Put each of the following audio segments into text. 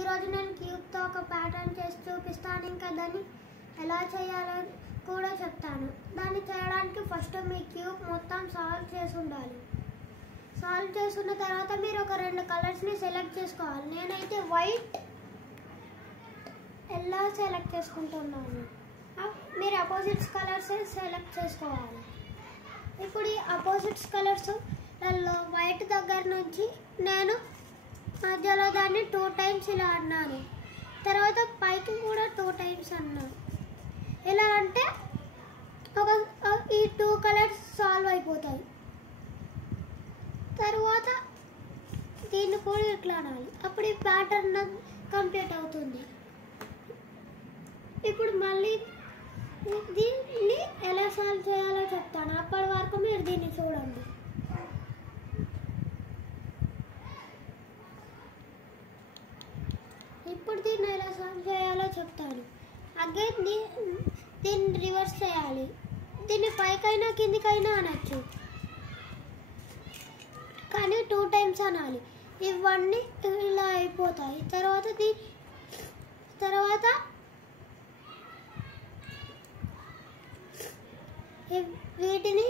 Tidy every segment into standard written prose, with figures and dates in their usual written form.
ఈరోజు నేను క్యూబ్తో ఒక ప్యాటర్న్ చేసి చూపిస్తాను. ఇంకా దాన్ని ఎలా చేయాలో కూడా చెప్తాను. దాన్ని చేయడానికి ఫస్ట్ మీ క్యూబ్ మొత్తం సాల్వ్ చేసి ఉండాలి. సాల్వ్ చేసుకున్న తర్వాత మీరు ఒక 2 కలర్స్ని సెలెక్ట్ చేసుకోవాలి. నేనైతే వైట్, ఎల్లో సెలెక్ట్ చేసుకుంటున్నాను. మీరు అపోజిట్స్ కలర్స్ సెలెక్ట్ చేసుకోవాలి. ఇప్పుడు ఈ అపోజిట్స్ కలర్స్లలో వైట్ దగ్గర నుంచి నేను మధ్యలో దాన్ని 2 టైమ్స్ ఇలా అన్నాను. తర్వాత పైకి కూడా 2 టైమ్స్ అన్నాను. ఎలా అంటే ఈ 2 కలర్స్ సాల్వ్ అయిపోతాయి. తర్వాత దీన్ని కూడా ఇట్లా అనాలి. అప్పుడు ఈ ప్యాటర్న్ కంప్లీట్ అవుతుంది. ఇప్పుడు మళ్ళీ దీన్ని ఎలా సాల్వ్ చేయాలో చెప్తాను. అప్పటి వరకు మీరు దీన్ని చూడండి. ఇప్పుడు దీన్ని ఎలా సాల్వ్ చేయాలో చెప్తాను. అగైన్ దీన్ని రివర్స్ చేయాలి. దీన్ని పైకైనా కిందికైనా అనొచ్చు, కానీ 2 టైమ్స్ అనాలి. ఇవన్నీ ఇలా అయిపోతాయి. తర్వాత వీటిని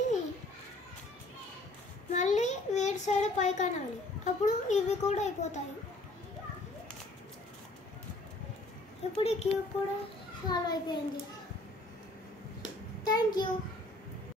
మళ్ళీ వీటి సైడ్ పైకి అనాలి. అప్పుడు ఇవి కూడా అయిపోతాయి. ఇప్పుడు ఈ క్యూబ్ కూడా సాల్వ్ అయిపోయింది. Thank you.